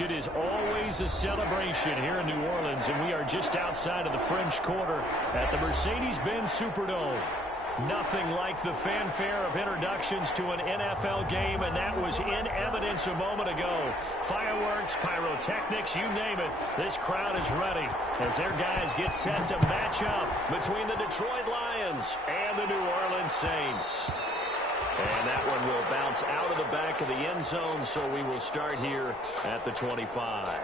It is always a celebration here in New Orleans, and we are just outside of the French Quarter at the Mercedes-Benz Superdome. Nothing like the fanfare of introductions to an NFL game, and that was in evidence a moment ago. Fireworks, pyrotechnics, you name it. This crowd is ready as their guys get set to match up between the Detroit Lions and the New Orleans Saints. And that one will bounce out of the back of the end zone, so we will start here at the 25.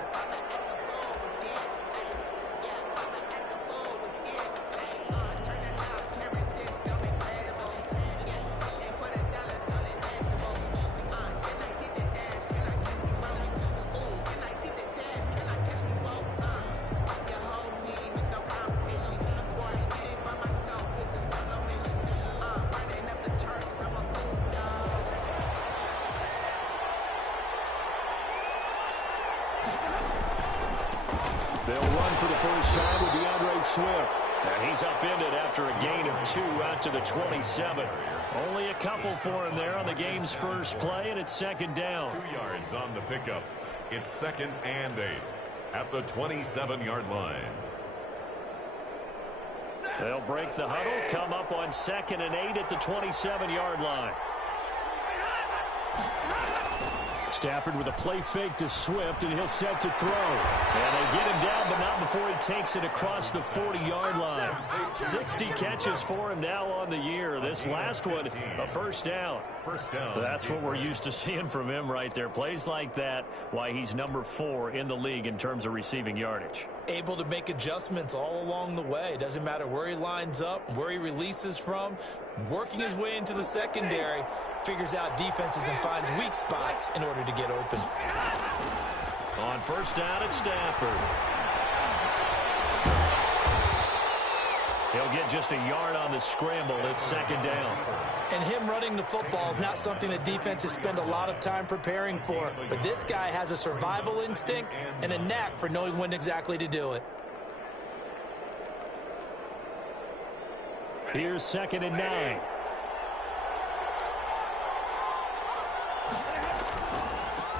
They'll run for the first time with DeAndre Swift. And he's upended after a gain of 2 out to the 27. Only a couple for him there on the game's first play, and it's second down. 2 yards on the pickup. It's 2nd and 8 at the 27-yard line. They'll break the huddle, come up on 2nd and 8 at the 27-yard line. Stafford with a play fake to Swift, and he'll set to throw. And they get him down, but not before he takes it across the 40-yard line. 60 catches for him now on the year. This last one, a first down. That's what we're used to seeing from him right there. Plays like that, why he's number 4 in the league in terms of receiving yardage. Able to make adjustments all along the way. Doesn't matter where he lines up, where he releases from. Working his way into the secondary, figures out defenses and finds weak spots in order to get open. On first down, it's Stafford. He'll get just a yard on the scramble. It's second down. And him running the football is not something that defenses spend a lot of time preparing for. But this guy has a survival instinct and a knack for knowing when exactly to do it. Here's 2nd and 9.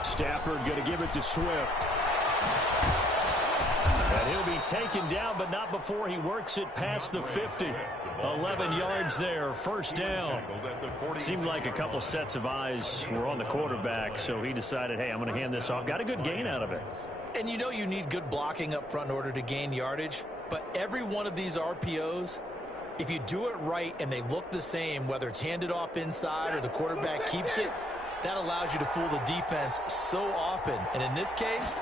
Stafford going to give it to Swift. And he'll be taken down, but not before he works it past the 50. 11 yards there, first down. Seemed like a couple sets of eyes were on the quarterback, so he decided, hey, I'm going to hand this off. Got a good gain out of it. And you know you need good blocking up front in order to gain yardage, but every one of these RPOs, if you do it right and they look the same, whether it's handed off inside or the quarterback keeps it, that allows you to fool the defense so often. And in this case,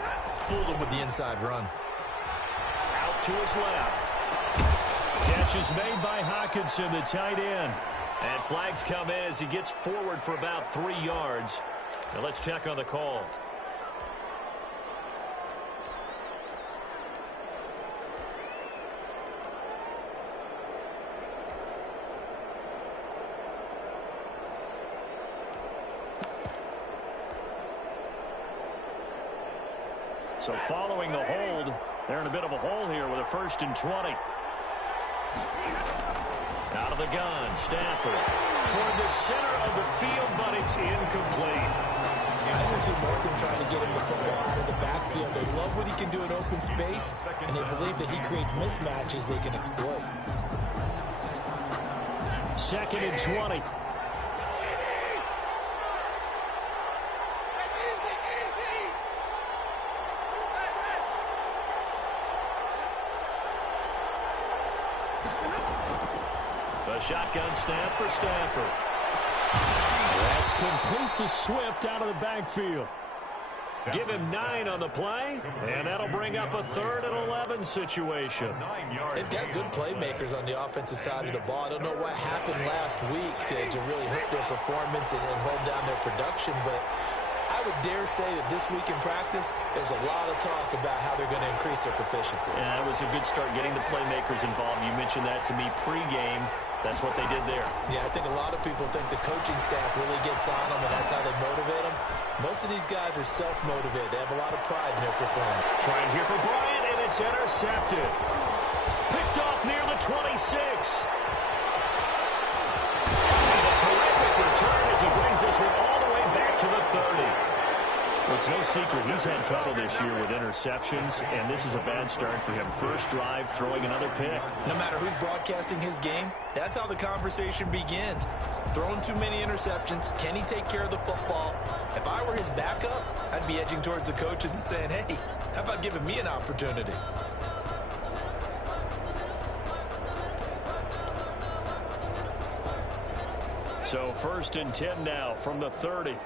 fooled them with the inside run. Out to his left. Catch is made by Hockenson, the tight end. And flags come in as he gets forward for about 3 yards. Now let's check on the call. So following the hold, they're in a bit of a hole here with a 1st and 20. Out of the gun, Stafford toward the center of the field, but it's incomplete. I just see Morgan trying to get him the football out of the backfield. They love what he can do in open space, and they believe that he creates mismatches they can exploit. 2nd and 20. A shotgun snap for Stafford. That's complete to Swift out of the backfield. Give him 9 on the play, and that'll bring up a 3rd and 11 situation. They've got good playmakers on the offensive side of the ball. I don't know what happened last week to really hurt their performance and hold down their production, but I would dare say that this week in practice, there's a lot of talk about how they're going to increase their proficiency. Yeah, that was a good start getting the playmakers involved. You mentioned that to me pregame. That's what they did there. Yeah, I think a lot of people think the coaching staff really gets on them, and that's how they motivate them. Most of these guys are self-motivated. They have a lot of pride in their performance. Trying here for Bryant, and it's intercepted. Picked off near the 26. And a terrific return as he brings this one all the way back to the 30. Well, it's no secret he's had trouble this year with interceptions, and this is a bad start for him. First drive, throwing another pick. No matter who's broadcasting his game, that's how the conversation begins. Throwing too many interceptions, can he take care of the football? If I were his backup, I'd be edging towards the coaches and saying, hey, how about giving me an opportunity? So 1st and 10 now from the 30.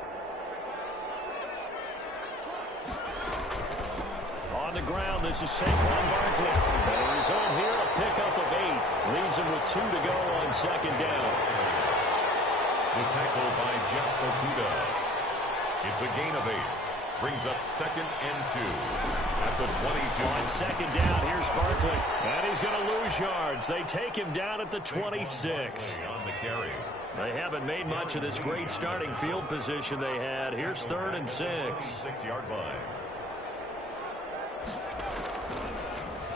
On the ground, this is Saquon Barkley. And the result here, a pickup of 8. Leaves him with 2 to go on 2nd down. The tackle by Jeff Okuda. It's a gain of 8. Brings up 2nd and 2 at the 22. On 2nd down, here's Barkley. And he's going to lose yards. They take him down at the 26. On the carry. They haven't made much of this great starting field position they had. Here's 3rd and 6. 6-yard line.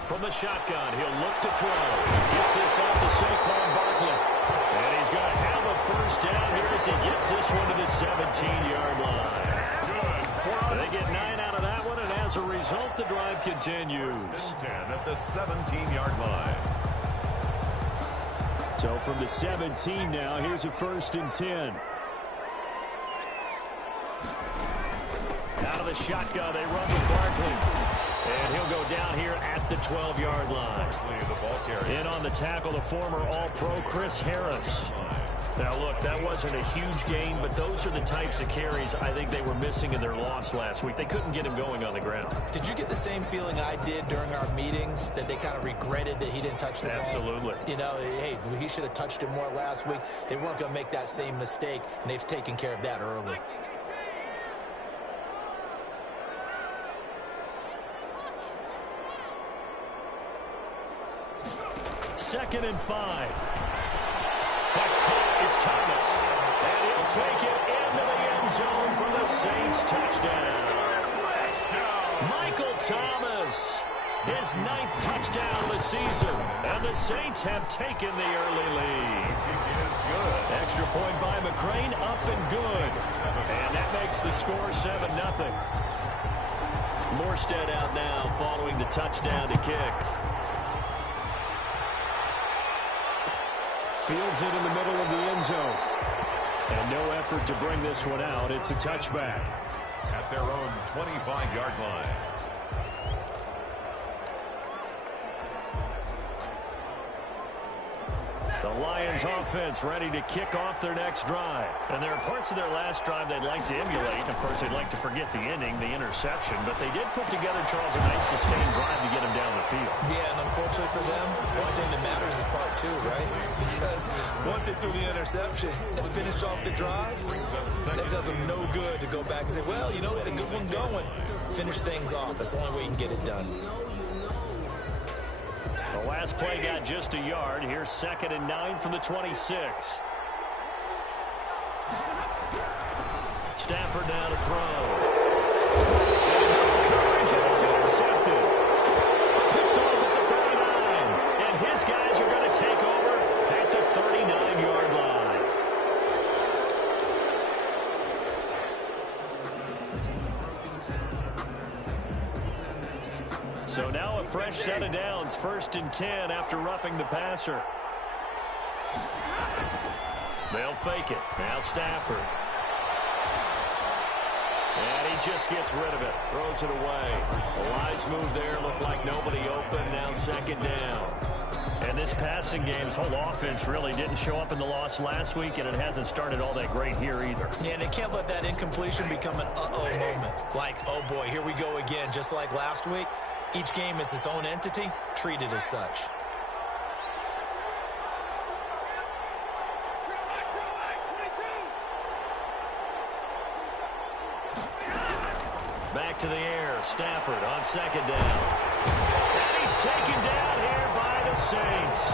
From the shotgun, he'll look to throw. Gets this off to Saquon Barkley. And he's going to have a 1st down here as he gets this one to the 17-yard line. They get 9 out of that one, and as a result, the drive continues. 10 at the 17-yard line. So from the 17 now, here's a 1st and 10. Out of the shotgun, they run with Barkley. And he'll go down here at the 12-yard line. In on the tackle, the former All-Pro Chris Harris. Now, look, that wasn't a huge gain, but those are the types of carries I think they were missing in their loss last week. They couldn't get him going on the ground. Did you get the same feeling I did during our meetings, that they kind of regretted that he didn't touch the ball? Absolutely. You know, hey, he should have touched it more last week. They weren't going to make that same mistake, and they've taken care of that early. Second and 5. That's caught. It's Thomas. And he'll take it into the end zone for the Saints touchdown. Michael Thomas, his 9th touchdown of the season. And the Saints have taken the early lead. Extra point by McCrane, up and good. And that makes the score 7-0. Morstead out now following the touchdown to kick. Fields it in the middle of the end zone. And no effort to bring this one out. It's a touchback. At their own 25-yard line. The Lions offense ready to kick off their next drive. And there are parts of their last drive they'd like to emulate. Of course, they'd like to forget the ending, the interception. But they did put together, Charles, a nice sustained drive to get him down the field. Yeah, and unfortunately for them, the only thing that matters is part 2, right? Because once they threw the interception and finished off the drive, that does them no good to go back and say, well, you know, we had a good one going. Finish things off. That's the only way you can get it done. The last play got just a yard. Here's 2nd and 9 from the 26. Stafford now to throw. Coverage, and it's intercepted. Picked off at the 39. And his guys are going to take over at the 39-yard line. So now a fresh set of downs, 1st and 10 after roughing the passer. They'll fake it. Now Stafford. And he just gets rid of it. Throws it away. The lines move there. Looked like nobody open. Now 2nd down. And this passing game's whole offense really didn't show up in the loss last week, and it hasn't started all that great here either. Yeah, and they can't let that incompletion become an uh-oh moment. Like, oh boy, here we go again, just like last week. Each game is its own entity, treated as such. Back to the air, Stafford on 2nd down. And he's taken down here by the Saints.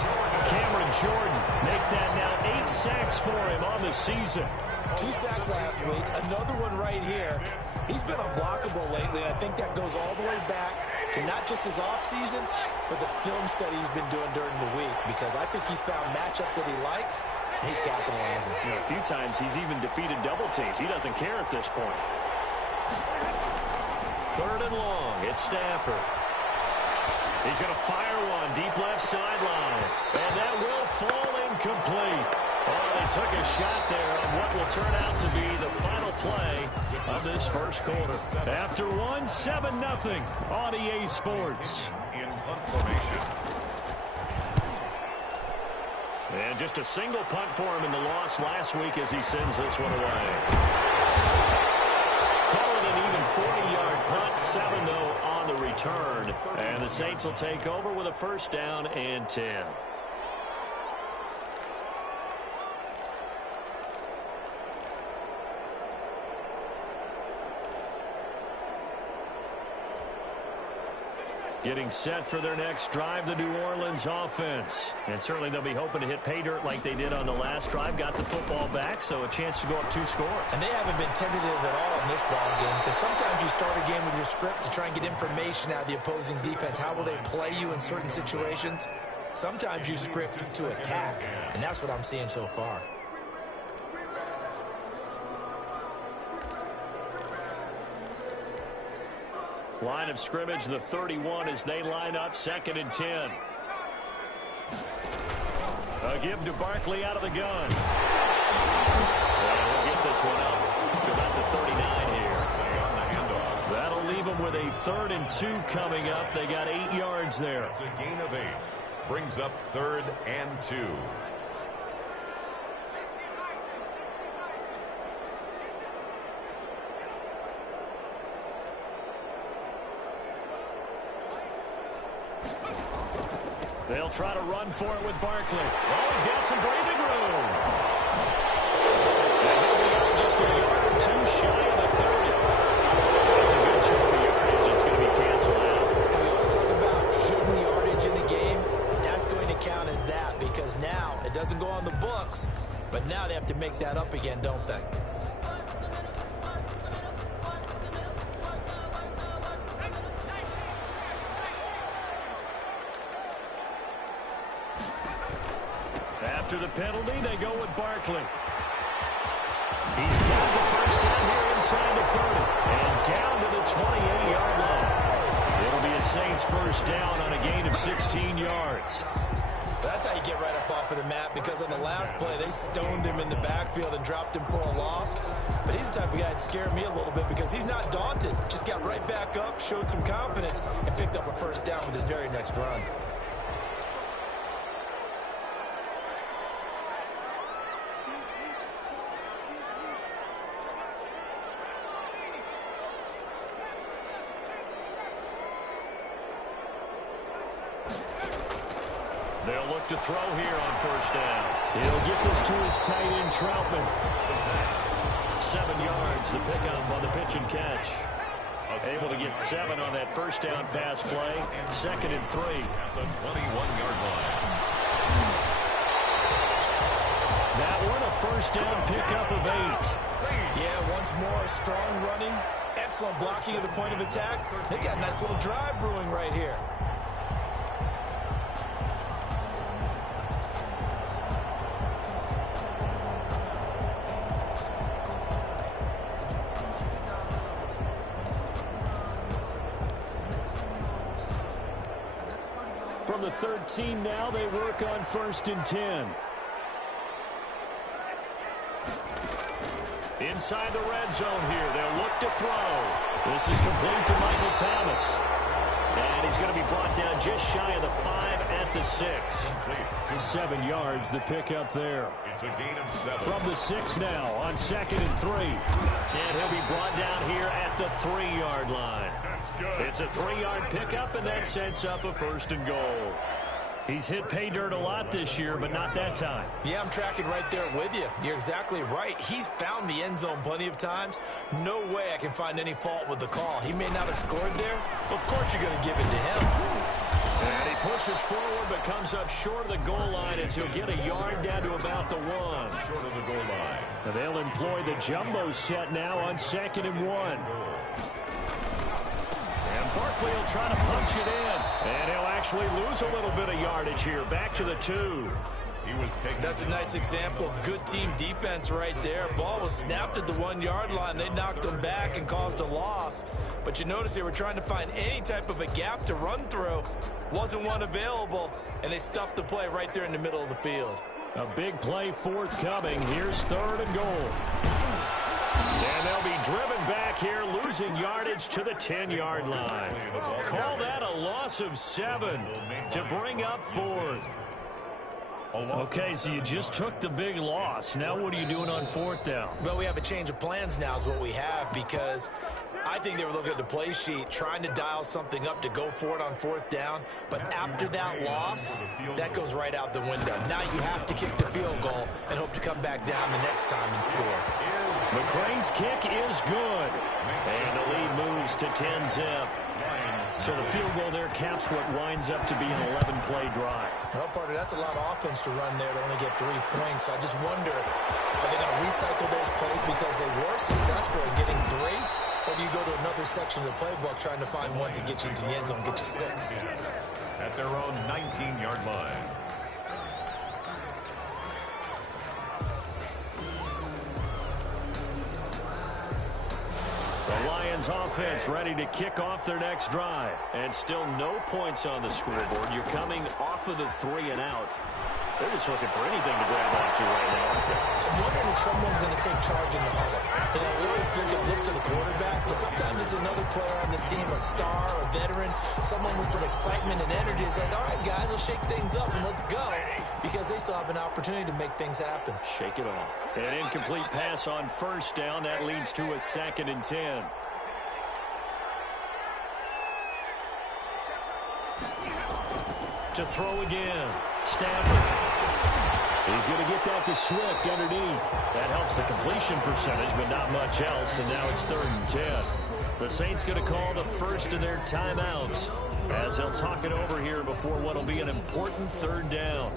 Cameron Jordan make that now 8 sacks for him on the season. 2 sacks last week, another one right here. He's been unblockable lately, and I think that goes all the way back to not just his offseason, but the film study he's been doing during the week, because I think he's found matchups that he likes, and he's capitalizing. You know, a few times he's even defeated double teams. He doesn't care at this point. Third and long. It's Stafford. He's going to fire one deep left sideline. And that will fall incomplete. Oh, they took a shot there on what will turn out to be the final play of this first quarter. After one, 7-0 on EA Sports. In punt formation. And just a single punt for him in the loss last week as he sends this one away. Call it an even 40-yard punt, 7 though on the return. And the Saints will take over with a first down and 10. Getting set for their next drive, the New Orleans offense. And certainly they'll be hoping to hit pay dirt like they did on the last drive. Got the football back, so a chance to go up 2 scores. And they haven't been tentative at all in this ball game, because sometimes you start a game with your script to try and get information out of the opposing defense. How will they play you in certain situations? Sometimes you script to attack, and that's what I'm seeing so far. Line of scrimmage, the 31 as they line up, 2nd and 10. A give to Barkley out of the gun. And we'll get this one up to about the 39 here. That'll leave them with a 3rd and 2 coming up. They got 8 yards there. It's a gain of 8. Brings up 3rd and 2. They'll try to run for it with Barkley. Oh, he's got some breathing room. And he'll be out just a yard or 2 shy of the 30. That's a good chunk of yardage. It's going to be canceled out. And we always talk about hidden yardage in a game. That's going to count as that, because now it doesn't go on the books, but now they have to make that up again, don't they? After the penalty, they go with Barkley. He's got the first down here inside the 30. And down to the 28-yard line. It'll be a Saints first down on a gain of 16 yards. That's how you get right up off of the mat, because on the last play, they stoned him in the backfield and dropped him for a loss. But he's the type of guy that scared me a little bit, because he's not daunted. Just got right back up, showed some confidence, and picked up a first down with his very next run. They'll look to throw here on first down. He'll get this to his tight end, Troutman. 7 yards, the pickup on the pitch and catch. Able to get 7 on that first down pass play. 2nd and 3. At the 21-yard line. That one, a first down pickup of 8. Yeah, once more, strong running, excellent blocking at the point of attack. They've got a nice little drive brewing right here. From the 13 now, they work on 1st and 10. Inside the red zone here, they'll look to throw. This is complete to Michael Thomas. And he's going to be brought down just shy of the 5 at the 6. 7 yards, the pickup there. It's a gain of 7. From the 6 now on 2nd and 3. And he'll be brought down here at the 3-yard line. That's good. It's a 3-yard pickup, and that sets up a 1st and goal. He's hit pay dirt a lot this year, but not that time. Yeah, I'm tracking right there with you. You're exactly right. He's found the end zone plenty of times. No way I can find any fault with the call. He may not have scored there. Of course you're going to give it to him. And he pushes forward, but comes up short of the goal line as he'll get a yard down to about the 1. Short of the goal line. And they'll employ the jumbo set now on 2nd and 1. And Barkley will try to punch it in. And he'll actually lose a little bit of yardage here. Back to the 2. That's a nice example of good team defense right there. Ball was snapped at the 1-yard line. They knocked him back and caused a loss. But you notice they were trying to find any type of a gap to run through. Wasn't one available, and they stuffed the play right there in the middle of the field. A big play forthcoming. Here's 3rd and goal. And they'll be driven back here, losing yardage to the 10-yard line. Call that a loss of 7 to bring up 4th. Okay, so you just took the big loss. Now what are you doing on 4th down? Well, we have a change of plans now is what we have, because I think they were looking at the play sheet, trying to dial something up to go for it on 4th down. But after that loss, that goes right out the window. Now you have to kick the field goal and hope to come back down the next time and score. McCrane's kick is good. And the lead moves to 10-zip. So the field goal there caps what winds up to be an 11-play drive. Well, partner, that's a lot of offense to run there to only get 3 points. So I just wonder, are they going to recycle those plays because they were successful in getting 3? Or do you go to another section of the playbook trying to find ones that get you into the end zone and get you 6? At their own 19-yard line. The Lions offense ready to kick off their next drive. And still no points on the scoreboard. You're coming off of the 3 and out. They're just looking for anything to grab onto right now, aren't they? I'm wondering if someone's going to take charge in the huddle. You know, we always look to the quarterback, but sometimes it's another player on the team, a star, a veteran, someone with some excitement and energy. It's like, all right, guys, let's shake things up and let's go, because they still have an opportunity to make things happen. Shake it off. An incomplete pass on 1st down. That leads to a 2nd and 10. To throw again. Stafford. He's going to get that to Swift underneath. That helps the completion percentage, but not much else, and now it's 3rd and 10. The Saints going to call the first of their timeouts as they'll talk it over here before what will be an important 3rd down.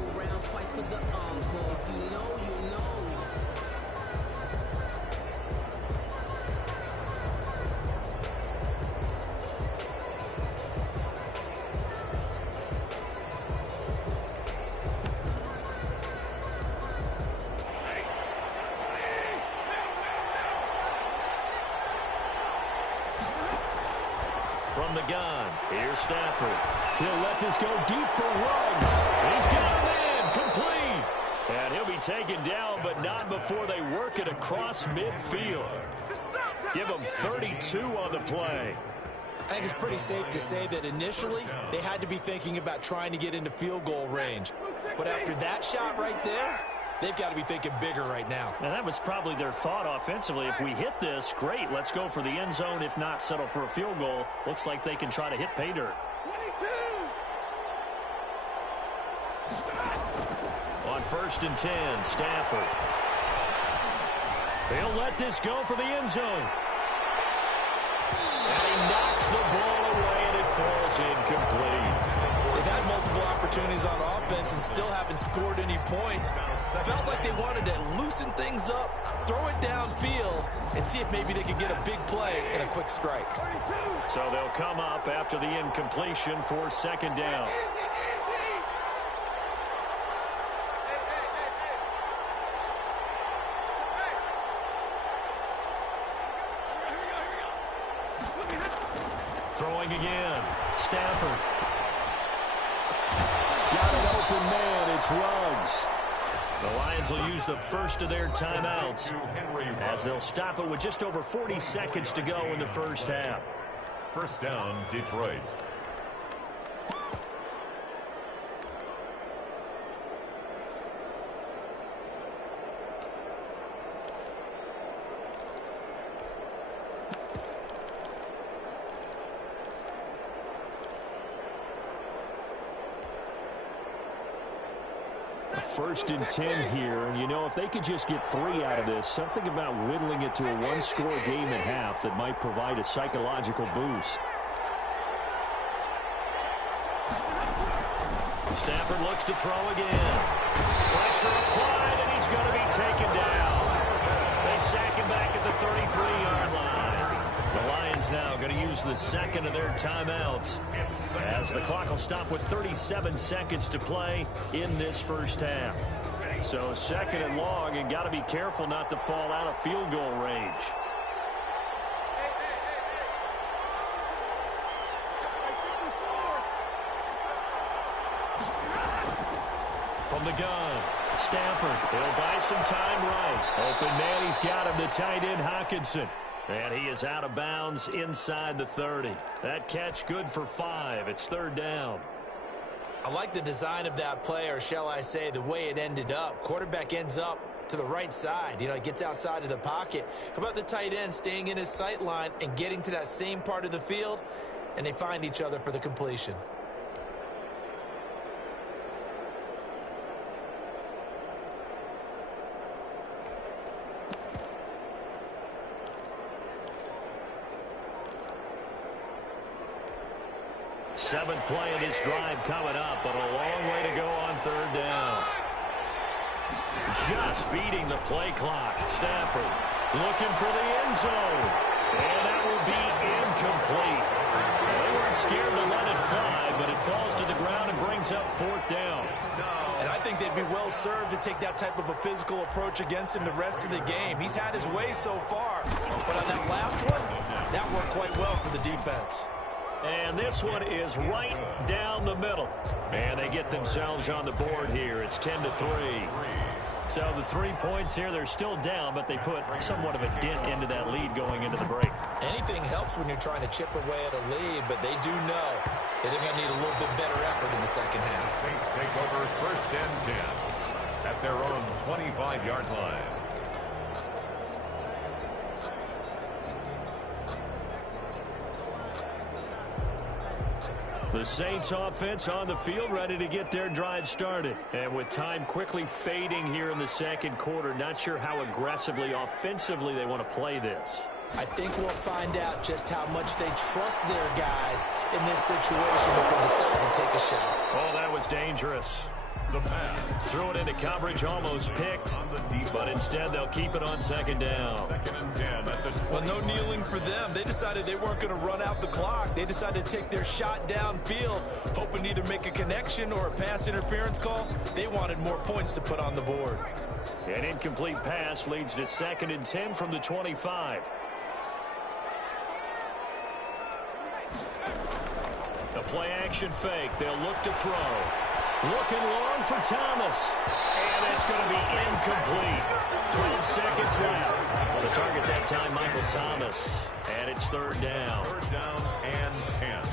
From the gun, here's Stafford. He'll let this go deep for Ruggs. He's got a man, complete. And he'll be taken down, but not before they work it across midfield. Give him 32 on the play. I think it's pretty safe to say that initially they had to be thinking about trying to get into field goal range. But after that shot right there, they've got to be thinking bigger right now. And that was probably their thought offensively. If we hit this, great, let's go for the end zone. If not, settle for a field goal. Looks like they can try to hit pay dirt. 22. On 1st and 10, Stafford. They'll let this go for the end zone. And he knocks the ball away, and it falls incomplete. They've had multiple opportunities on offense and still haven't scored any points. Felt like they wanted to loosen things up, throw it downfield, and see if maybe they could get a big play and a quick strike. So they'll come up after the incompletion for 2nd down. Throwing again. Stafford. Got an open man. It's Ruggs. The Lions will use the first of their timeouts as they'll stop it with just over 40 seconds to go in the first half. 1st down, Detroit. First and 10 here, and you know, if they could just get 3 out of this, something about whittling it to a 1-score game at half that might provide a psychological boost. Stafford looks to throw again. Pressure applied, and he's going to be taken down. They sack him back at the 33-yard line. The Lions now going to use the 2nd of their timeouts as the clock will stop with 37 seconds to play in this first half. So second and long, and got to be careful not to fall out of field goal range. From the gun, Stafford. He'll buy some time right. Open man, he's got him, the tight end Hockenson. And he is out of bounds inside the 30. That catch good for 5. It's third down. I like the design of that play, or shall I say the way it ended up. Quarterback ends up to the right side. He gets outside of the pocket. How about the tight end staying in his sight line and getting to that same part of the field, and they find each other for the completion. Seventh play of this drive coming up, but a long way to go on third down. Just beating the play clock. Stafford looking for the end zone. And that will be incomplete. They weren't scared to let it fly, but it falls to the ground and brings up fourth down. And I think they'd be well served to take that type of a physical approach against him the rest of the game. He's had his way so far, but on that last one, that worked quite well for the defense. And this one is right down the middle. And they get themselves on the board here. It's 10-3. So the 3 points here, they're still down, but they put somewhat of a dent into that lead going into the break. Anything helps when you're trying to chip away at a lead, but they do know that they're going to need a little bit better effort in the second half. Saints take over first and 10 at their own 25-yard line. The Saints offense on the field ready to get their drive started. And with time quickly fading here in the second quarter, not sure how aggressively, offensively they want to play this. I think we'll find out just how much they trust their guys in this situation if they decide to take a shot. Oh, that was dangerous. The pass. Threw it into coverage, almost picked, but instead they'll keep it on second down. Second and 10 at the Well, no kneeling for them. They decided they weren't going to run out the clock. They decided to take their shot downfield, hoping to either make a connection or a pass interference call. They wanted more points to put on the board. An incomplete pass leads to second and 10 from the 25. A play-action fake. They'll look to throw. Looking long for Thomas. And it's going to be incomplete. 12 seconds left. The target that time, Michael Thomas. And it's third down. third down and 10.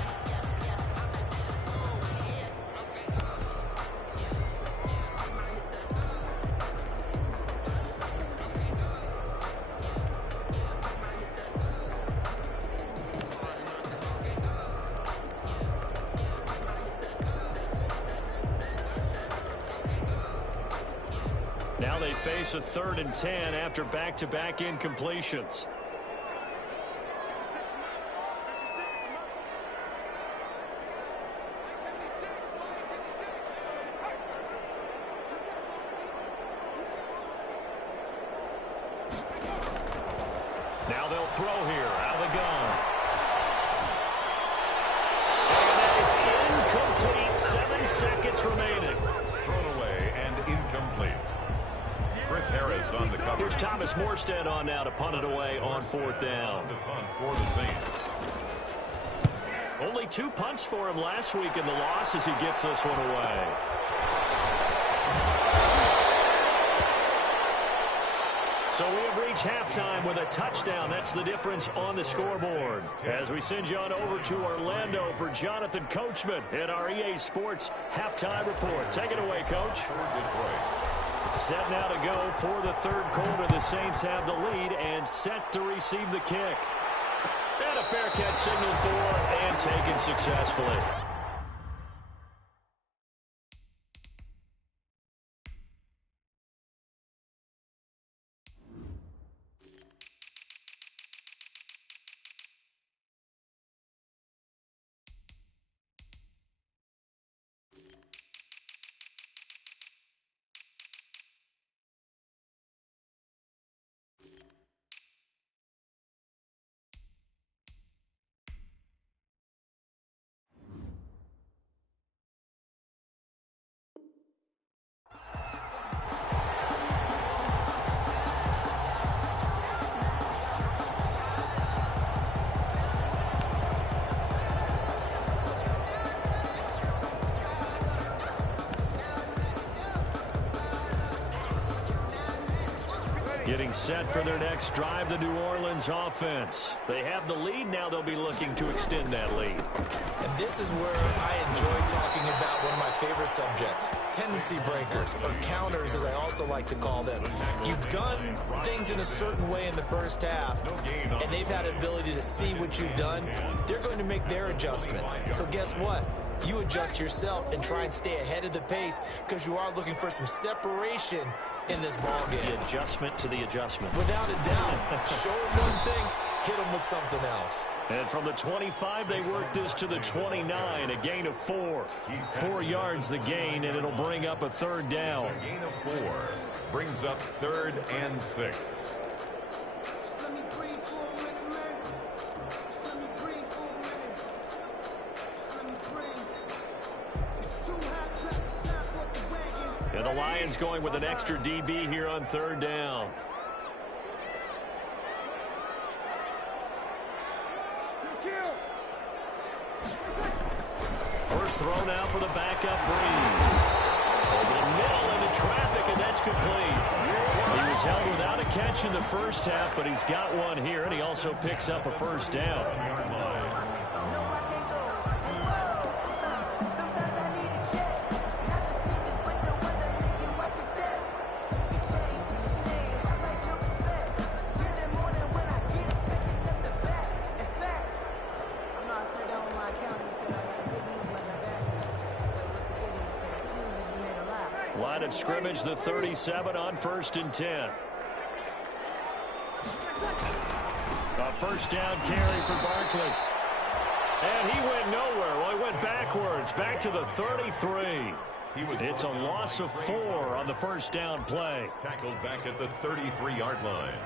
Now they face a third and 10 after back-to-back incompletions. Now they'll throw here out of the gun. And that is incomplete. 7 seconds remaining. Thrown away and incomplete. Chris Harris on the cover. Here's Thomas Morstead on now to punt it away on fourth down. To punt for the Saints. Only 2 punts for him last week in the loss as he gets this one away. So we have reached halftime with a touchdown. That's the difference on the scoreboard. As we send you on over to Orlando for Jonathan Coachman in our EA Sports Halftime Report. Take it away, Coach. Set now to go for the third quarter. The Saints have the lead and set to receive the kick. And a fair catch signaled for and taken successfully. Getting set for their next drive, the New Orleans offense. They have the lead. Now they'll be looking to extend that lead. And this is where I enjoy talking about one of my favorite subjects, tendency breakers, or counters as I also like to call them. You've done things in a certain way in the first half, and they've had an ability to see what you've done. They're going to make their adjustments. So guess what? You adjust yourself and try and stay ahead of the pace because you are looking for some separation in this ball game. The adjustment to the adjustment. Without a doubt. Show them one thing, hit them with something else. And from the 25, they work this to the 29, a gain of 4. 4 yards the gain, and it'll bring up a third down. A gain of 4 brings up 3rd and 6. And the Lions going with an extra DB here on 3rd down. First throw now for the backup Breeze. Over the middle into traffic, and that's complete. He was held without a catch in the first half, but he's got one here, and he also picks up a first down. Line of scrimmage, the 37 on 1st and 10. A first down carry for Barkley. And he went nowhere. Well, he went backwards, back to the 33. It's a loss of 4 on the first down play. Tackled back at the 33-yard line.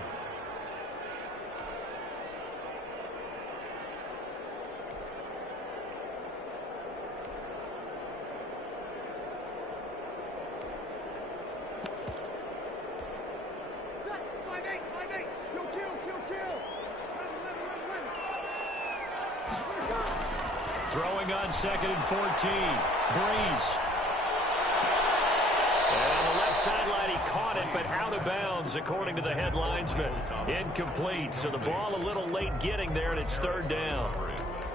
Throwing on 2nd and 14. Breeze. And on the left sideline, he caught it, but out of bounds, according to the head linesman. Incomplete, so the ball a little late getting there, and it's 3rd down.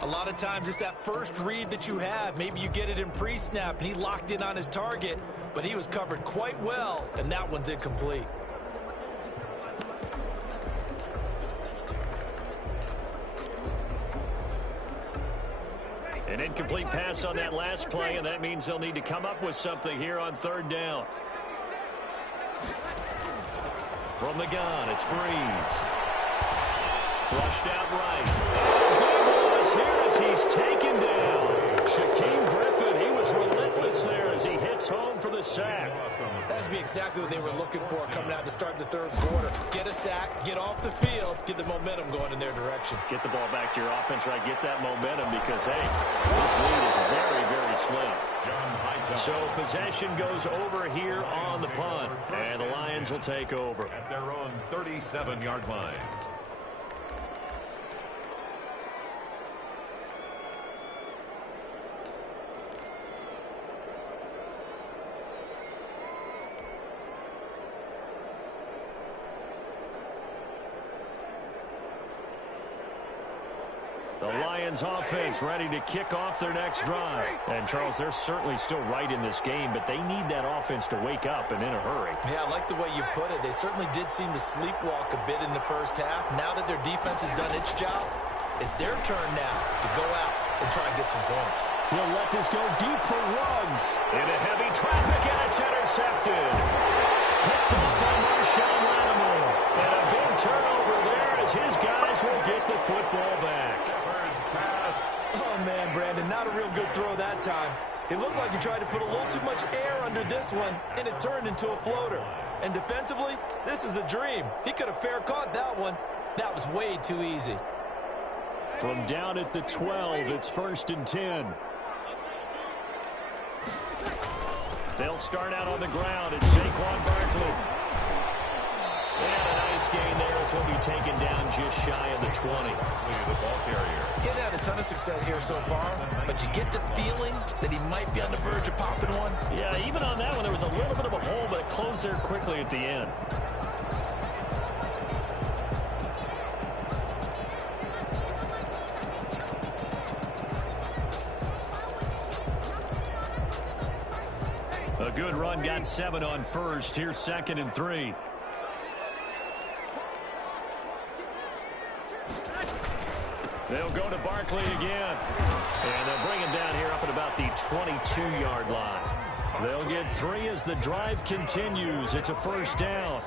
A lot of times it's that first read that you have. Maybe you get it in pre-snap, and he locked in on his target, but he was covered quite well, and that one's incomplete. An incomplete pass on that last play, and that means they'll need to come up with something here on 3rd down. From the gun, it's Breeze. Flushed out right. Big loss here as he's taken down. Shaquem Griffin, he was relentless there as he hits home for the sack. That'd be exactly what they were looking for coming out to start the 3rd quarter. Get a sack, get off the field, get the momentum going in their direction. Get the ball back to your offense, right? Get that momentum because, hey, this lead is very, very slim. So possession goes over here on the punt, and the Lions will take over. At their own 37-yard line. The Lions offense ready to kick off their next drive. And, Charles, they're certainly still right in this game, but they need that offense to wake up and in a hurry. Yeah, I like the way you put it. They certainly did seem to sleepwalk a bit in the first half. Now that their defense has done its job, it's their turn now to go out and try and get some points. He'll let this go deep for Ruggs. Into heavy traffic, and it's intercepted. Picked off by Marshawn Lattimore. And a big turnover there as his guys will get the football back. Oh, man, Brandon, not a real good throw that time. It looked like he tried to put a little too much air under this one, and it turned into a floater. And defensively, this is a dream. He could have fair caught that one. That was way too easy. From down at the 12, it's 1st and 10. They'll start out on the ground. It's Saquon Barkley. And a nice gain there as he'll be taken down just shy of the 20. The ball carrier. He hasn't had a ton of success here so far, but you get the feeling that he might be on the verge of popping one. Yeah, even on that one, there was a little bit of a hole, but it closed there quickly at the end. A good run, got 7 on first. Here's 2nd and 3. They'll go to Barkley again. And they'll bring him down here up at about the 22-yard line. They'll get 3 as the drive continues. It's a first down.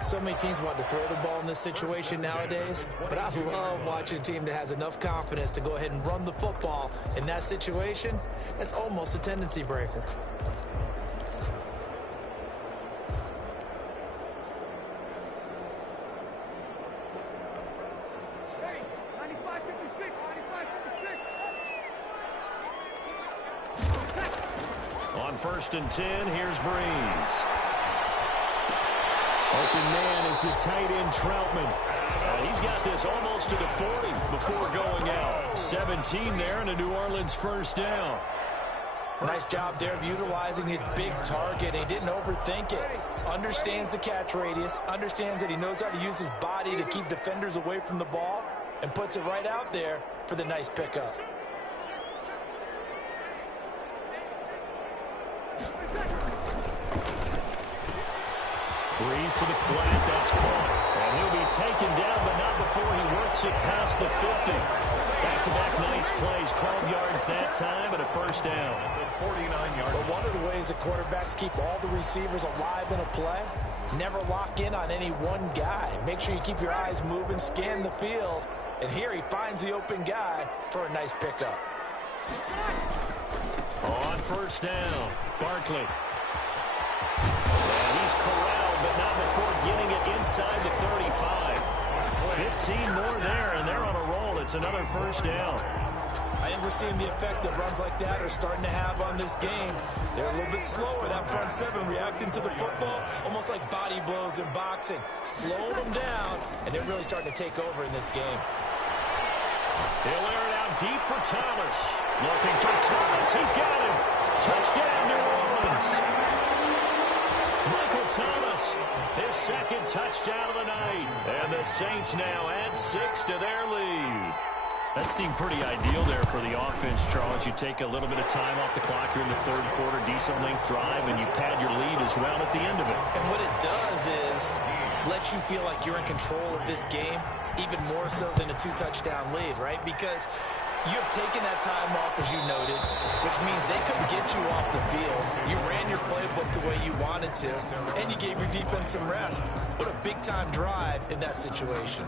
So many teams want to throw the ball in this situation nowadays, but I love watching a team that has enough confidence to go ahead and run the football in that situation. That's almost a tendency breaker. On 1st and 10, here's Breeze. Open man is the tight end, Troutman. He's got this almost to the 40 before going out. 17 there and a New Orleans first down. Nice job there of utilizing his big target. He didn't overthink it. Understands the catch radius. Understands that he knows how to use his body to keep defenders away from the ball. And puts it right out there for the nice pickup. Breeze to the flat, that's caught. And he'll be taken down, but not before he works it past the 50. Back-to-back nice plays, 12 yards that time, and a first down. 49-yard. But one of the ways that quarterbacks keep all the receivers alive in a play, never lock in on any one guy. Make sure you keep your eyes moving, scan the field, and here he finds the open guy for a nice pickup. On first down, Barkley. And he's corralled, but not before getting it inside the 35. 15 more there, and they're on a roll. It's another first down. I think we're seeing the effect that runs like that are starting to have on this game. They're a little bit slower, that front seven, reacting to the football, almost like body blows in boxing. Slowing them down, and they're really starting to take over in this game. He'll air it out deep for Thomas. Looking for Thomas. He's got him. Touchdown, New Orleans. Michael Thomas, his 2nd touchdown of the night. And the Saints now add 6 to their lead. That seemed pretty ideal there for the offense, Charles. You take a little bit of time off the clock here in the 3rd quarter, decent length drive, and you pad your lead as well at the end of it. And what it does is let you feel like you're in control of this game, even more so than a 2-touchdown lead, right? Because you have taken that time off, as you noted, which means they couldn't get you off the field. You ran your playbook the way you wanted to, and you gave your defense some rest. What a big-time drive in that situation.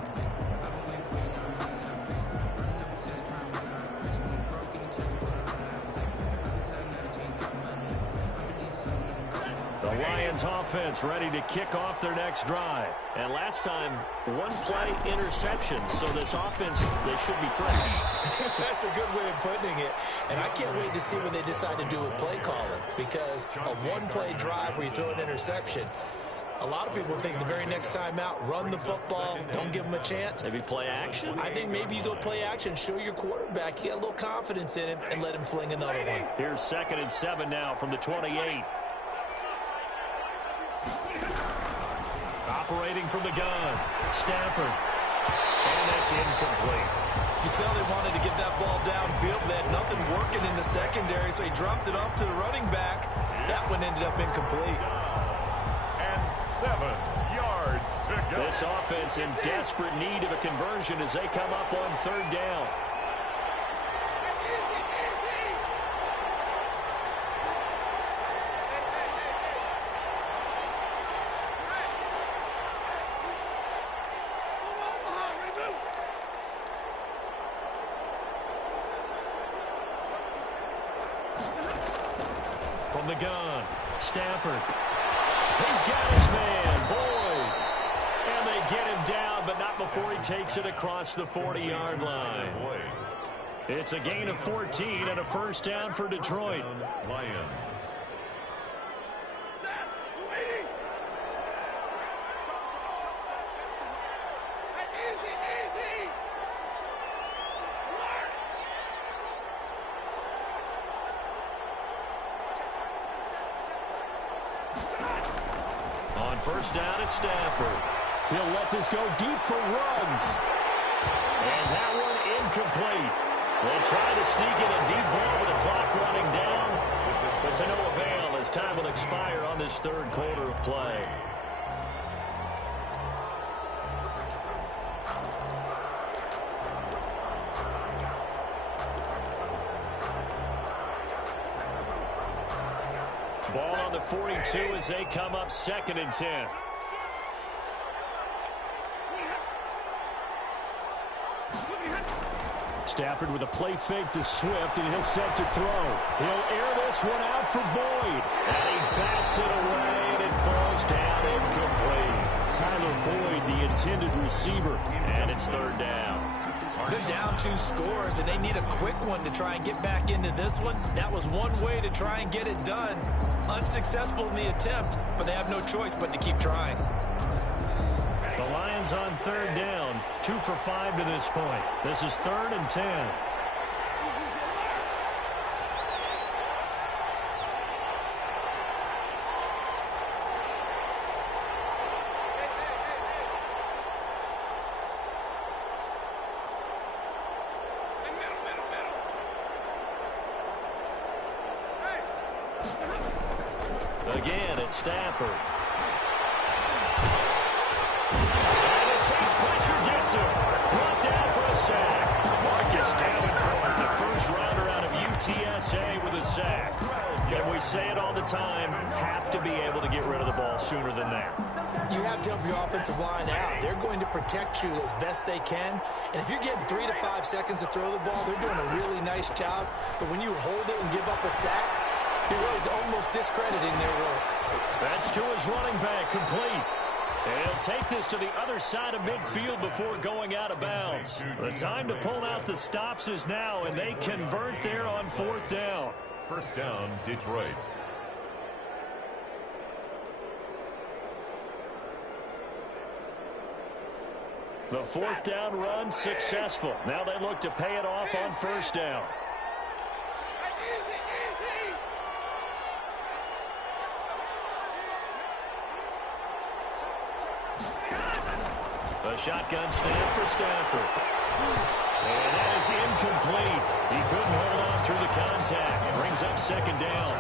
The Lions offense ready to kick off their next drive. And last time, 1-play interception. So this offense, they should be fresh. That's a good way of putting it. And I can't wait to see what they decide to do with play calling. Because a 1-play drive where you throw an interception, a lot of people think the very next time out, run the football, don't give them a chance. Maybe play action? I think maybe you go play action, show your quarterback, you got a little confidence in him, and let him fling another one. Here's 2nd and 7 now from the 28. Operating from the gun, Stafford. And that's incomplete. You tell they wanted to get that ball downfield. They had nothing working in the secondary, so he dropped it off to the running back. That one ended up incomplete. And 7 yards to go. This offense in desperate need of a conversion as they come up on 3rd down. From the gun, Stafford. He's got his man, Boyd. And they get him down, but not before he takes it across the 40-yard line. It's a gain of 14 and a first down for Detroit. Lions. On first down, it's Stafford. He'll let this go deep for Ruggs. And that one incomplete. They try to sneak in a deep ball with the clock running down, but to no avail as time will expire on this third quarter of play. Ball on the 42 as they come up 2nd and 10. Stafford with a play fake to Swift, and he'll set to throw. He'll air this one out for Boyd. And he backs it away, and it falls down incomplete. Tyler Boyd, the intended receiver, and it's 3rd down. They're down 2 scores, and they need a quick one to try and get back into this one. That was one way to try and get it done. Unsuccessful in the attempt, but they have no choice but to keep trying. The Lions on 3rd down, 2 for 5 to this point. This is 3rd and 10. Again, it's Stafford. And the Saints pressure gets him. Brought down for a sack. Marcus Davenport, the first rounder out of UTSA with a sack. And we say it all the time, have to be able to get rid of the ball sooner than that. You have to help your offensive line out. They're going to protect you as best they can. And if you're getting 3 to 5 seconds to throw the ball, they're doing a really nice job. But when you hold it and give up a sack, you're really almost discrediting their work. That's to his running back, complete. And he'll take this to the other side of midfield before going out of bounds. The time to pull out the stops is now, and they convert there on 4th down. 1st down, Detroit. The 4th down run successful. Now they look to pay it off on 1st down. A shotgun snap for Stafford. And that is incomplete. He couldn't hold on through the contact. Brings up 2nd down.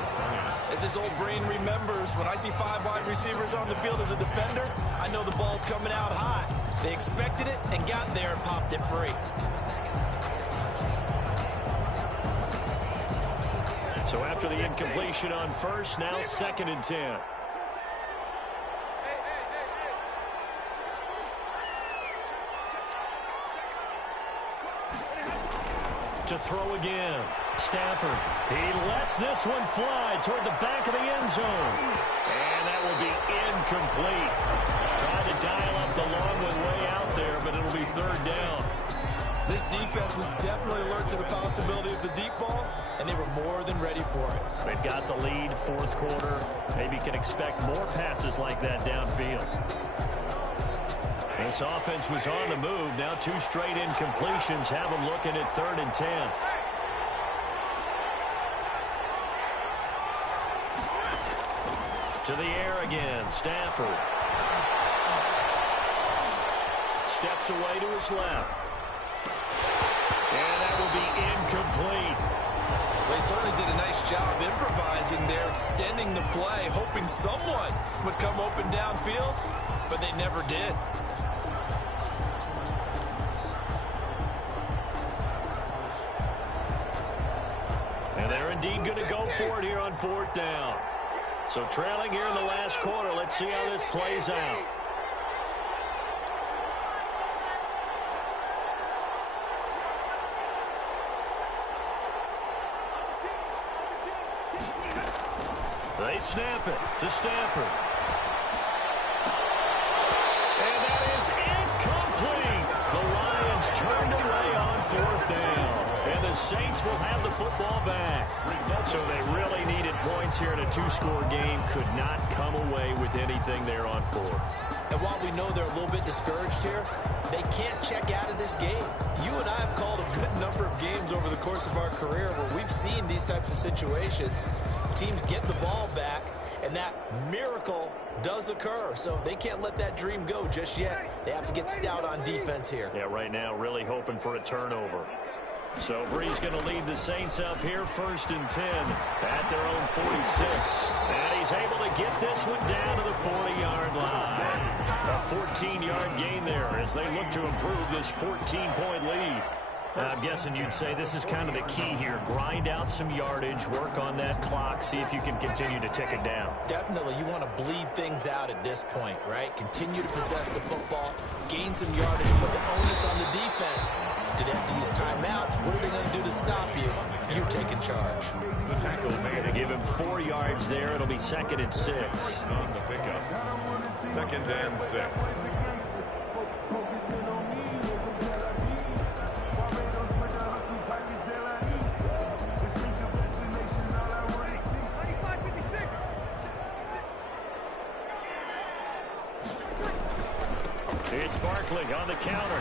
As this old brain remembers, when I see 5 wide receivers on the field as a defender, I know the ball's coming out high. They expected it and got there and popped it free. So after the incompletion on 1st, now 2nd and 10. To throw again. Stafford. He lets this one fly toward the back of the end zone. And that will be incomplete. Trying to dial up the long one way out there, but it'll be 3rd down. This defense was definitely alert to the possibility of the deep ball, and they were more than ready for it. They've got the lead, 4th quarter. Maybe can expect more passes like that downfield. This offense was on the move. Now 2 straight incompletions have them looking at 3rd and 10. To the air again, Stafford. Steps away to his left. And that will be incomplete. They certainly did a nice job improvising there, extending the play, hoping someone would come open downfield, but they never did. And they're indeed going to go for it here on 4th down. So trailing here in the last quarter, let's see how this plays out. They snap it to Stafford. And that is incomplete. The Lions turned away on 4th down. And the Saints will have the football back. So they really needed points here in a 2-score game. Could not come away with anything there on 4th. And while we know they're a little bit discouraged here, they can't check out of this game. You and I have called a good number of games over the course of our career where we've seen these types of situations. Teams get the ball back, and that miracle does occur. So they can't let that dream go just yet. They have to get stout on defense here. Yeah, right now really hoping for a turnover. So Bree's going to lead the Saints up here, 1st and 10 at their own 46. And he's able to get this one down to the 40-yard line. A 14-yard gain there as they look to improve this 14-point lead. I'm guessing you'd say this is kind of the key here. Grind out some yardage, work on that clock, see if you can continue to tick it down. Definitely. You want to bleed things out at this point, right? Continue to possess the football, gain some yardage, put the onus on the defense. Do they have to use timeouts? What are they going to do to stop you? You're taking charge. The tackle made. They give him 4 yards there. It'll be 2nd and 6. On the pickup. 2nd and 6. It's Barkley on the counter.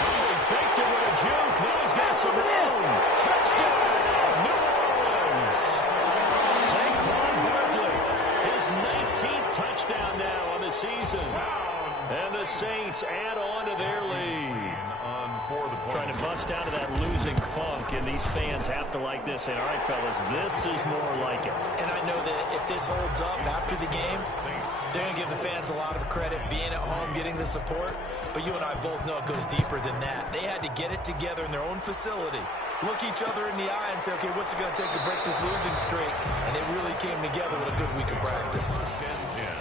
Oh, he faked it with a juke. Now he's got some room. Touchdown, New Orleans. Saquon Barkley, his 19th touchdown now on the season. And the Saints add on to their lead. Trying to bust out of that losing funk, and these fans have to like this. And all right, fellas, this is more like it. And I know that if this holds up after the game, they're going to give the fans a lot of credit being at home, getting the support. But you and I both know it goes deeper than that. They had to get it together in their own facility, look each other in the eye and say, okay, what's it going to take to break this losing streak? And they really came together with a good week of practice. 10-10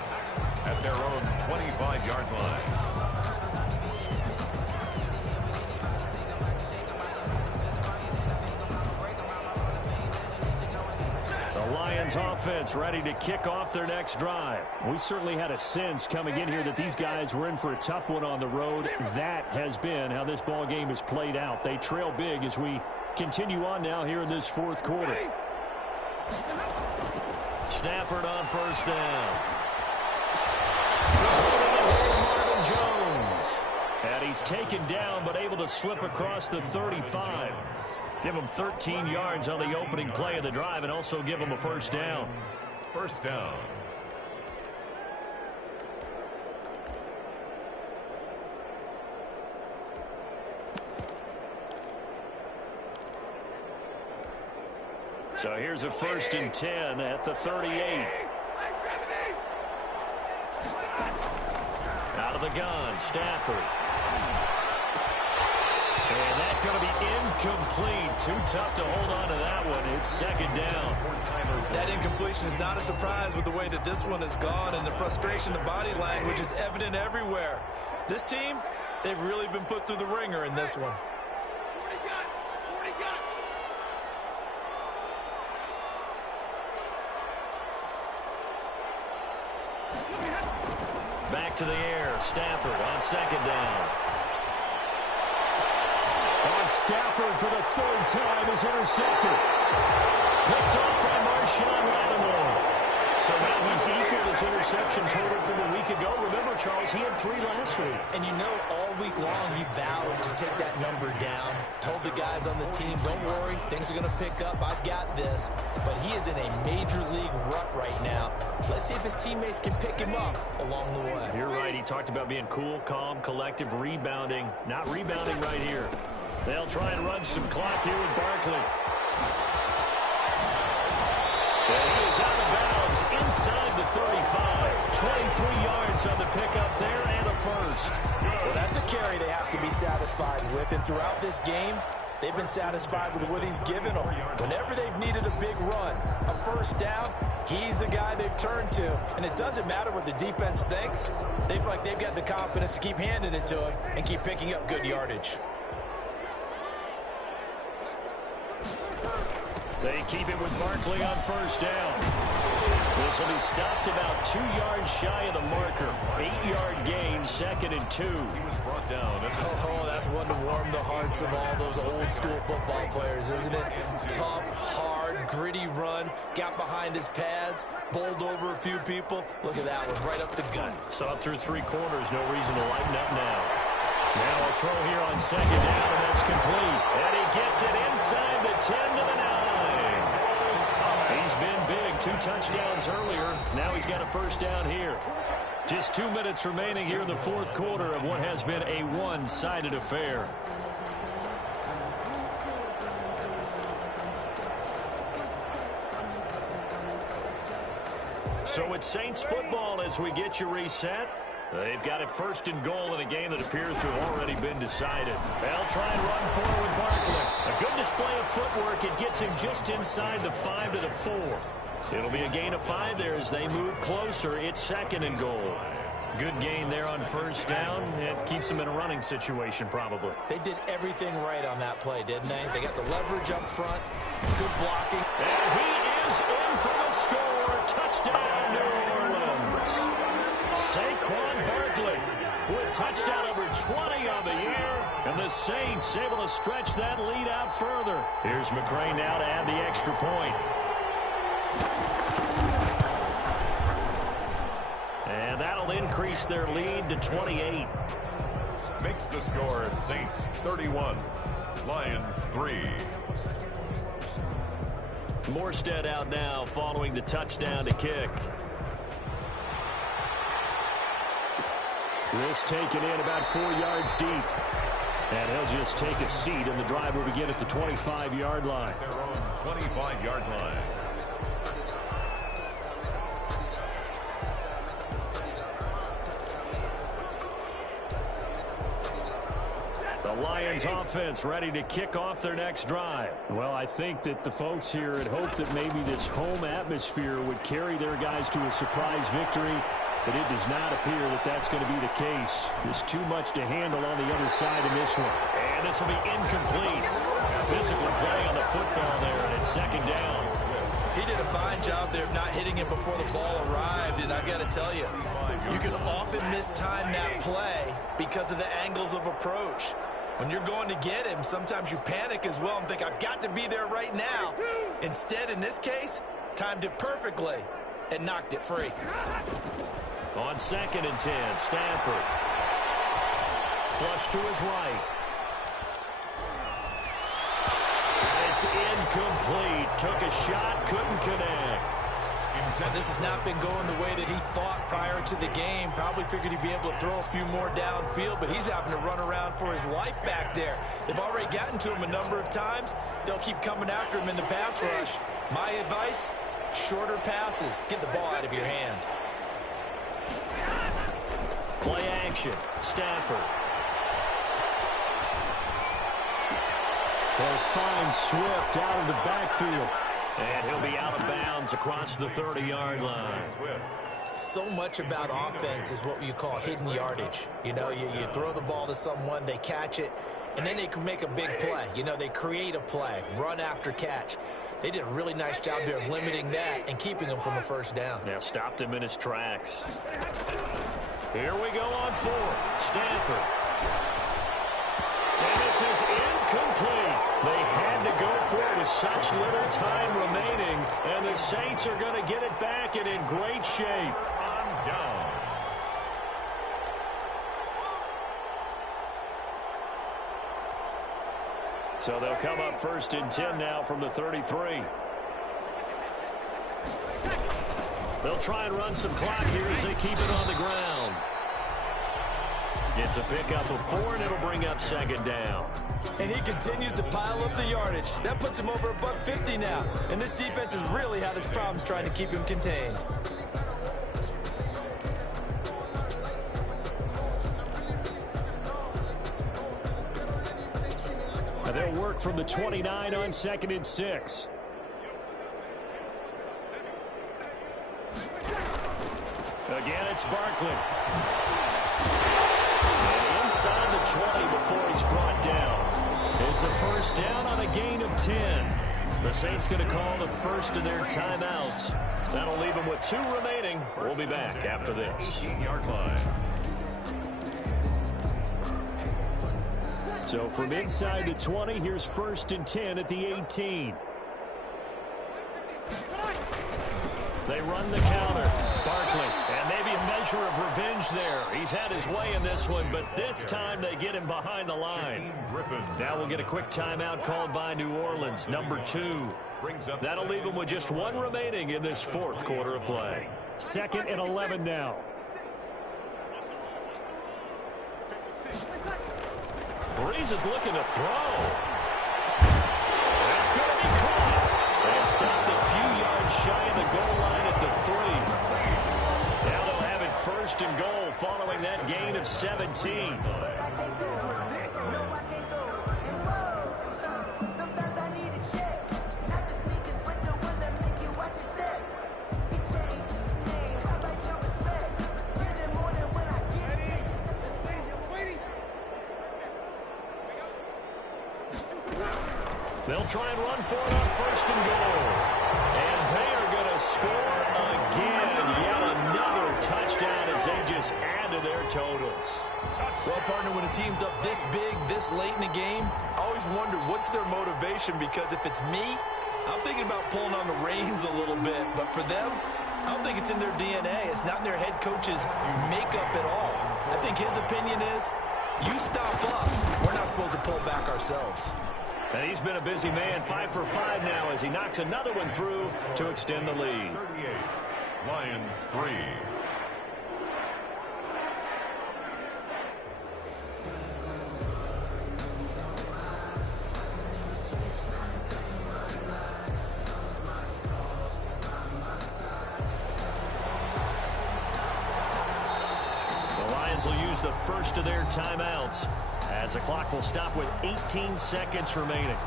at their own 25-yard line. Lions offense ready to kick off their next drive. We certainly had a sense coming in here that these guys were in for a tough one on the road. That has been how this ball game has played out. They trail big as we continue on now here in this 4th quarter. Stafford on 1st down. Marvin Jones. And he's taken down but able to slip across the 35. Give him 13 yards on the opening play of the drive and also give him a 1st down. 1st down. So here's a 1st and 10 at the 38. Out of the gun, Stafford. And that's going to be incomplete. Too tough to hold on to that one. It's 2nd down. That incompletion is not a surprise with the way that this one has gone, and the frustration of body language is evident everywhere. This team, they've really been put through the ringer in this one. Back to the air. Stafford on 2nd down. On Stafford for the 3rd time is intercepted. Picked off by Marshawn Lattimore. So now he's equaled his interception total from a week ago. Remember, Charles, he had 3 last week. And you know, all week long he vowed to take that number down. Told the guys on the team, don't worry, things are going to pick up. I've got this. But he is in a major league rut right now. Let's see if his teammates can pick him up along the way. You're right. He talked about being cool, calm, collective, rebounding. Not rebounding right here. They'll try and run some clock here with Barkley. And he is out of bounds inside the 35. 23 yards on the pickup there and a 1st. Well, that's a carry they have to be satisfied with. And throughout this game, they've been satisfied with what he's given them. Whenever they've needed a big run, a 1st down, he's the guy they've turned to. And it doesn't matter what the defense thinks. They've got the confidence to keep handing it to him and keep picking up good yardage. They keep it with Barkley on 1st down. This will be stopped about 2 yards shy of the marker. 8-yard gain, 2nd and 2. He was brought down. Oh, that's one to warm the hearts of all those old school football players, isn't it? Tough, hard, gritty run. Got behind his pads, bowled over a few people. Look at that one, right up the gut. So up through 3 quarters, no reason to lighten up now. Now a throw here on 2nd down, and that's complete. And he gets it inside the 10 to the 9. He's been big. 2 touchdowns earlier. Now he's got a 1st down here. Just 2 minutes remaining here in the 4th quarter of what has been a one-sided affair. So it's Saints football as we get you reset. They've got it first and goal in a game that appears to have already been decided. They'll try and run forward with Barkley. A good display of footwork. It gets him just inside the 5 to the 4. It'll be a gain of 5 there as they move closer. It's second and goal. Good gain there on first down. It keeps them in a running situation probably. They did everything right on that play, didn't they? They got the leverage up front, good blocking. And he is in for the score. Touchdown, New Orleans. Saquon Barkley with touchdown number 20 on the year. And the Saints able to stretch that lead out further. Here's McCray now to add the extra point. And that'll increase their lead to 28. Makes the score Saints 31, Lions 3. Morstead out now following the touchdown to kick. This taken in about 4 yards deep. And he'll just take a seat, and the drive will begin at the 25-yard line. Their own 25-yard line. The Lions offense ready to kick off their next drive. Well, I think that the folks here had hoped that maybe this home atmosphere would carry their guys to a surprise victory, but it does not appear that that's going to be the case. There's too much to handle on the other side in this one. And this will be incomplete. Physical play on the football there, and it's second down. He did a fine job there of not hitting him before the ball arrived, and I've got to tell you, you can often mistime that play because of the angles of approach. When you're going to get him, sometimes you panic as well and think, I've got to be there right now. Instead, in this case, timed it perfectly and knocked it free. On second and 10, Stafford. Flush to his right. It's incomplete. Took a shot, couldn't connect. Well, this has not been going the way that he thought prior to the game. Probably figured he'd be able to throw a few more downfield, but he's having to run around for his life back there. They've already gotten to him a number of times. They'll keep coming after him in the pass rush. My advice, shorter passes. Get the ball out of your hand. Play action. Stafford. They'll find Swift out of the backfield. And he'll be out of bounds across the 30-yard line. So much about offense is what you call hidden yardage. You know, you throw the ball to someone, they catch it, and then they can make a big play. You know, they create a play, run after catch. They did a really nice job there of limiting that and keeping him from a first down. Yeah, stopped him in his tracks. Here we go on fourth. Stafford. And this is incomplete. They had to go for it with such little time remaining, and the Saints are going to get it back and in great shape. On downs. So they'll come up first and 10 now from the 33. They'll try and run some clock here as they keep it on the ground. It's a pickup of 4, and it'll bring up second down. And he continues to pile up the yardage. That puts him over $150 now. And this defense has really had its problems trying to keep him contained. And they'll work from the 29 on second and 6. Again, it's Barkley. And inside the 20 before he's brought down. It's a first down on a gain of 10. The Saints going to call the first of their timeouts. That'll leave them with 2 remaining. We'll be back after this. 18-yard line. So from inside the 20, here's first and 10 at the 18. They run the counter. Barkley, and maybe a measure of revenge there. He's had his way in this one, but this time they get him behind the line. Now we'll get a quick timeout called by New Orleans, number 2. That'll leave them with just 1 remaining in this 4th quarter of play. Second and 11 now. Breeze is looking to throw. That's going to be caught. And stopped a few yards shy of the goal line at the 3. Now they'll have it first and goal following that gain of 17. They'll try and run for it on first and goal. And they are going to score again. Yet another touchdown as they just add to their totals. Well, partner, when a team's up this big, this late in the game, I always wonder what's their motivation, because if it's me, I'm thinking about pulling on the reins a little bit. But for them, I don't think it's in their DNA. It's not in their head coach's makeup at all. I think his opinion is, you stop us, we're not supposed to pull back ourselves. And he's been a busy man, 5 for 5 now as he knocks another one through to extend the lead. 38, Lions 3. The Lions will use the first of their timeouts, as the clock will stop with 18 seconds remaining.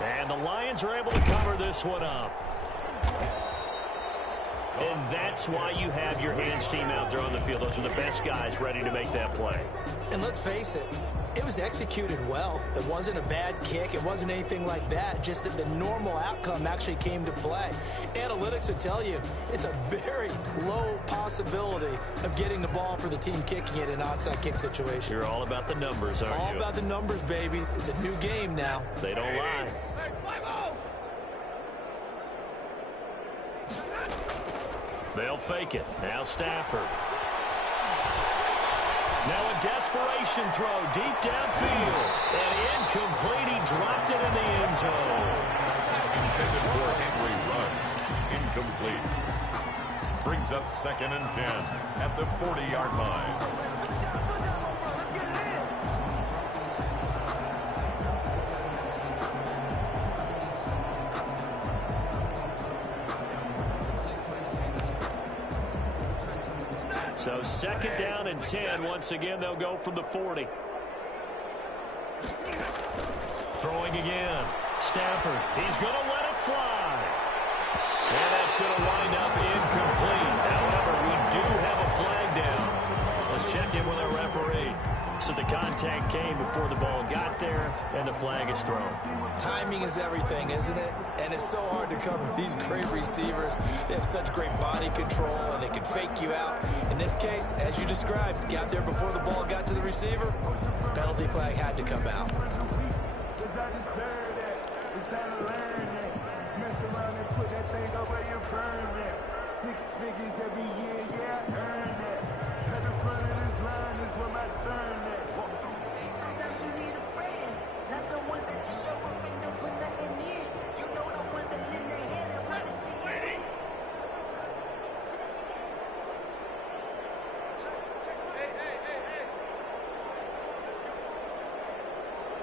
And the Lions are able to cover this one up. And that's why you have your hands team out there on the field. Those are the best guys ready to make that play. And let's face it, it was executed well. It wasn't a bad kick. It wasn't anything like that. Just that the normal outcome actually came to play. Analytics will tell you it's a very low possibility of getting the ball for the team kicking it in an onside kick situation. You're all about the numbers, aren't you? All about the numbers, baby. It's a new game now. They don't lie. They'll fake it. Now Stafford. Now a desperation throw deep downfield. And incomplete. He dropped it in the end zone. Intended for Henry Ruggs. Incomplete. Brings up 2nd and 10 at the 40-yard line. So 2nd down and 10. Once again, they'll go from the 40. Throwing again. Stafford. He's going to let it fly. And that's going to wind up incomplete. However, we do have a flag down. Let's check in with our referee. So the contact came before the ball got there, and the flag is thrown. Timing is everything, isn't it? And it's so hard to cover these great receivers. They have such great body control, and they can fake you out. In this case, as you described, got there before the ball got to the receiver. Penalty flag had to come out. Six figures every year, yeah, earn that. At the front of this line is where my turn at. Sometimes you need a friend, not the ones that just show up and don't put nothing in. You know the ones that lend their hand and try to see it.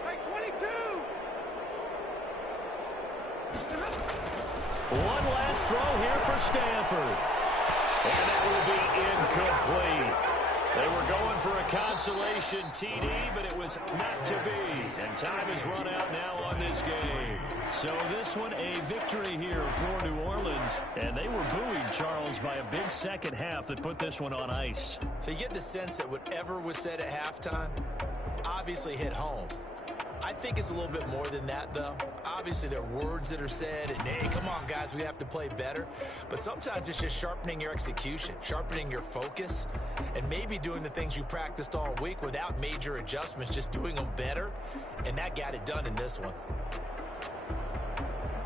Hey, 22! One last throw here for Stanford. And that will be incomplete. They were going for a consolation TD, but it was not to be. And time has run out now on this game. So this one a victory here for New Orleans. And they were buoyed, Charles, by a big second half that put this one on ice. So you get the sense that whatever was said at halftime obviously hit home. I think it's a little bit more than that, though. Obviously, there are words that are said, and, hey, come on, guys, we have to play better. But sometimes it's just sharpening your execution, sharpening your focus, and maybe doing the things you practiced all week without major adjustments, just doing them better, and that got it done in this one.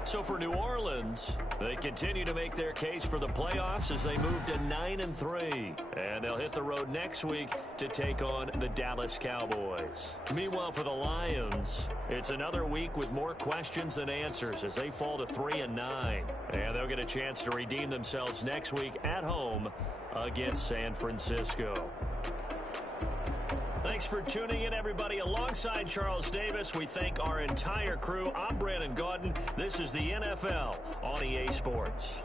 So for New Orleans, they continue to make their case for the playoffs as they move to 9-3. And they'll hit the road next week to take on the Dallas Cowboys. Meanwhile, for the Lions, it's another week with more questions than answers as they fall to 3-9. And they'll get a chance to redeem themselves next week at home against San Francisco. Thanks for tuning in, everybody. Alongside Charles Davis, we thank our entire crew. I'm Brandon Gaudin. This is the NFL on EA Sports.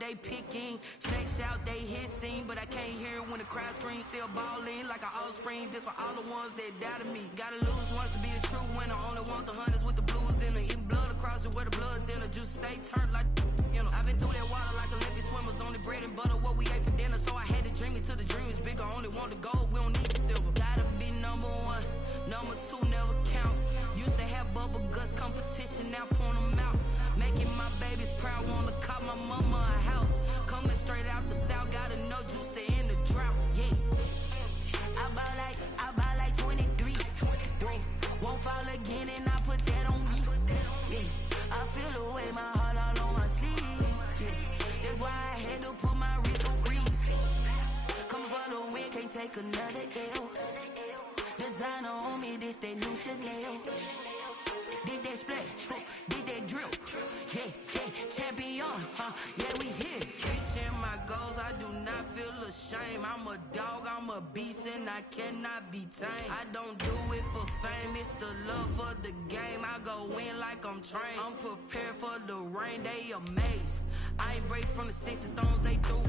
They picking snakes out, they hissing, but I can't hear it when the crowd screams. Still balling like an offspring. This for all the ones that doubted me. Gotta lose once to be a true winner. Only want the hunters with the blues in it. Eating blood across it where the blood thinner. Juice stay turned like, you know. I've been through that water like Olympic swimmers. Only bread and butter what we ate for dinner. So I had to dream it till the dream is bigger. Only want the gold, we don't need the silver. Gotta be number one, number two never count. Used to have bubble guts competition, now point them out. Making my babies proud, wanna call my mama a house. Coming straight out the south, gotta know juice to end the drought. Yeah, I buy like 23. Won't fall again, and I put that on me. Yeah, I feel the way, my heart all on my sleeve. Yeah, that's why I had to put my wrist on freeze. Come for the win, can't take another L. Designer on me, this that new Chanel. Did that splash, did that drill. Yeah, champion, yeah, we here. Reaching my goals, I do not feel ashamed. I'm a dog, I'm a beast, and I cannot be tamed. I don't do it for fame, it's the love for the game. I go in like I'm trained. I'm prepared for the rain, they amazed. I ain't break from the sticks and stones they threw.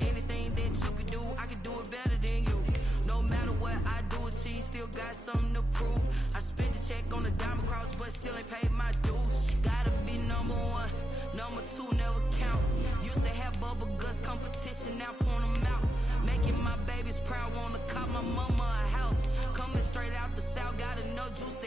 Anything that you could do, I could do it better than you. No matter what I do, achieve, still got something to prove. I spent the check on the diamond cross, but still ain't paid my dues. Gotta be number one, number two never count. Used to have bubble guts competition, now point them out. Making my babies proud, wanna call my mama a house. Coming straight out the south, gotta know juice to